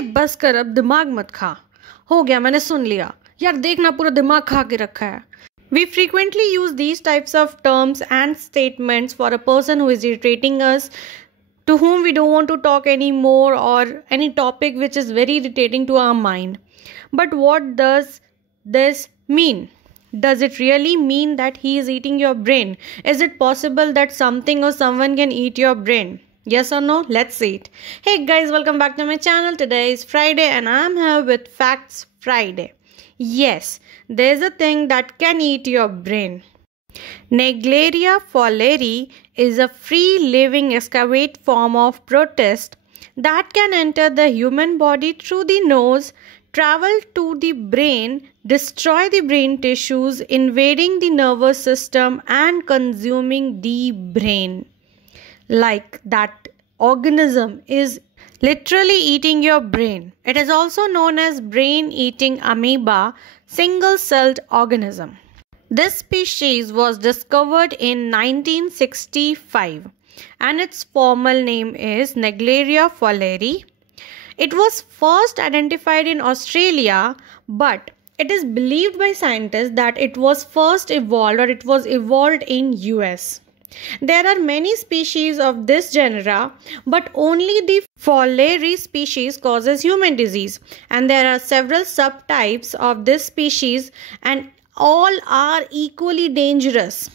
बस कर, अब दिमाग मत खा। हो गया, मैंने सुन लिया। यार देखना, पूरा दिमाग खा के रखा है। We frequently use these types of terms and statements for a person who is irritating us, to whom we don't want to talk anymore, or any topic which is very irritating to our mind. But what does this mean? Does it really mean that he is eating your brain? Is it possible that something or someone can eat your brain? Yes or no? Let's see it. Hey guys, welcome back to my channel. Today is Friday and I'm here with Facts Friday. Yes, there's a thing that can eat your brain. Naegleria fowleri is a free-living excavate form of protist that can enter the human body through the nose, travel to the brain, destroy the brain tissues, invading the nervous system and consuming the brain. Like that organism is literally eating your brain. It is also known as brain-eating amoeba, single-celled organism. This species was discovered in 1965 and its formal name is Naegleria fowleri. It was first identified in Australia, but it is believed by scientists that it was first evolved in US. There are many species of this genera, but only the fowleri species causes human disease, and there are several subtypes of this species and all are equally dangerous.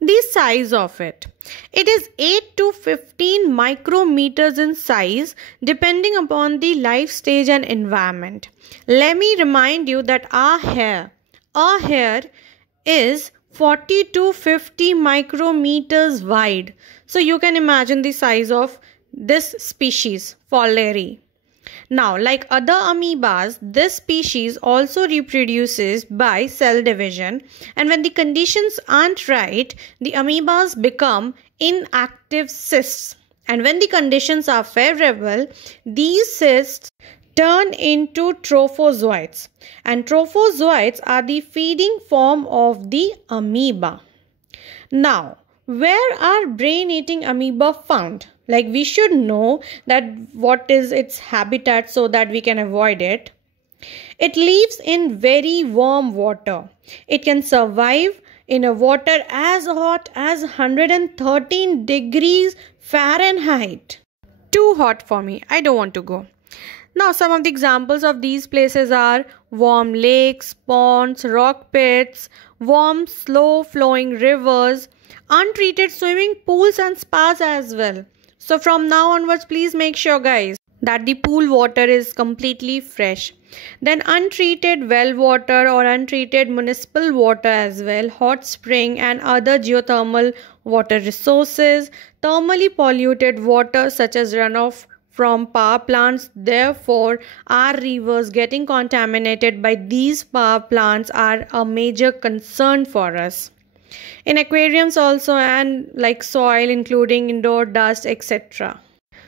The size of it is 8 to 15 micrometers in size depending upon the life stage and environment. Let me remind you that our hair is 40 to 50 micrometers wide. So you can imagine the size of this species, fowleri. Now, like other amoebas, this species also reproduces by cell division, and when the conditions aren't right, the amoebas become inactive cysts. And when the conditions are favorable, these cysts turn into trophozoites, and trophozoites are the feeding form of the amoeba. Now, where are brain-eating amoeba found? Like, we should know that what is its habitat so that we can avoid it. It lives in very warm water. It can survive in a water as hot as 113 degrees Fahrenheit. Too hot for me. I don't want to go. Now, some of the examples of these places are warm lakes, ponds, rock pits, warm, slow-flowing rivers, untreated swimming pools and spas as well. So from now onwards, please make sure, guys, that the pool water is completely fresh. Then untreated well water or untreated municipal water as well, hot spring and other geothermal water resources, thermally polluted water such as runoff from power plants. Therefore, our rivers getting contaminated by these power plants are a major concern for us. In aquariums also, and like soil including indoor dust, etc.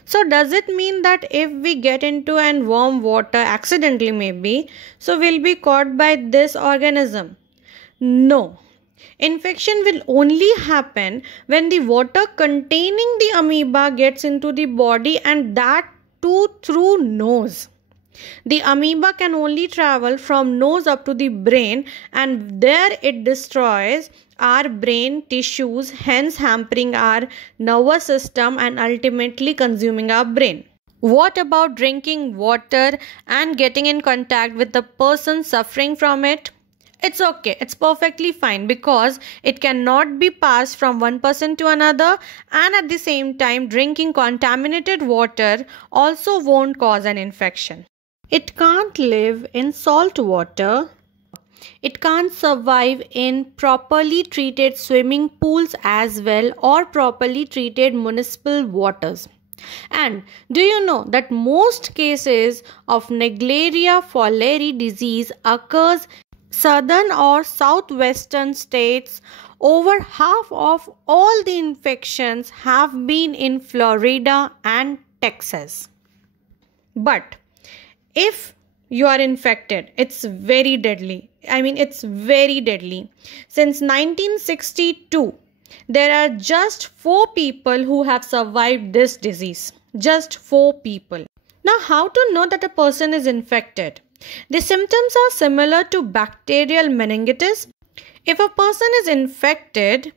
So does it mean that if we get into an warm water accidentally maybe, so we'll be caught by this organism? No. Infection will only happen when the water containing the amoeba gets into the body, and that too through nose. The amoeba can only travel from nose up to the brain, and there it destroys our brain tissues, hence hampering our nervous system and ultimately consuming our brain. What about drinking water and getting in contact with the person suffering from it? It's okay, it's perfectly fine, because it cannot be passed from one person to another, and at the same time drinking contaminated water also won't cause an infection. It can't live in salt water. It can't survive in properly treated swimming pools as well, or properly treated municipal waters. And do you know that most cases of Naegleria fowleri disease occurs southern or southwestern states? Over half of all the infections have been in Florida and Texas. But if you are infected, it's very deadly. It's very deadly. Since 1962, there are just 4 people who have survived this disease. Just 4 people. Now, how to know that a person is infected? The symptoms are similar to bacterial meningitis. If a person is infected,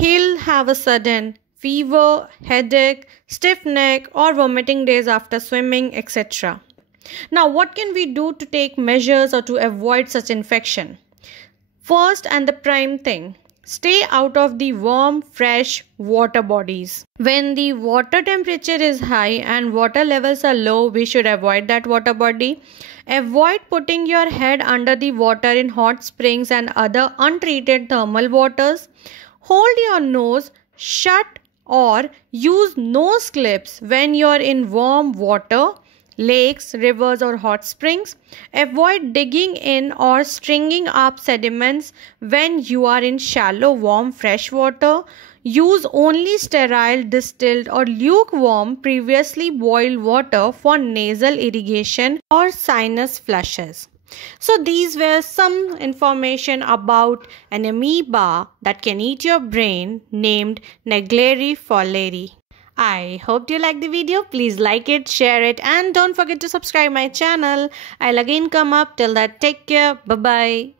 he'll have a sudden fever, headache, stiff neck, or vomiting days after swimming, etc. Now, what can we do to take measures or to avoid such infection? First and the prime thing, stay out of the warm, fresh water bodies. When the water temperature is high and water levels are low, we should avoid that water body. Avoid putting your head under the water in hot springs and other untreated thermal waters. Hold your nose shut or use nose clips when you're in warm water, lakes, rivers, or hot springs. Avoid digging in or stringing up sediments when you are in shallow, warm, fresh water. Use only sterile, distilled, or lukewarm, previously boiled water for nasal irrigation or sinus flushes. So these were some information about an amoeba that can eat your brain named Naegleri fowleri. I hope you liked the video. Please like it, share it, and don't forget to subscribe my channel. I'll again come up. Till that, take care. Bye-bye.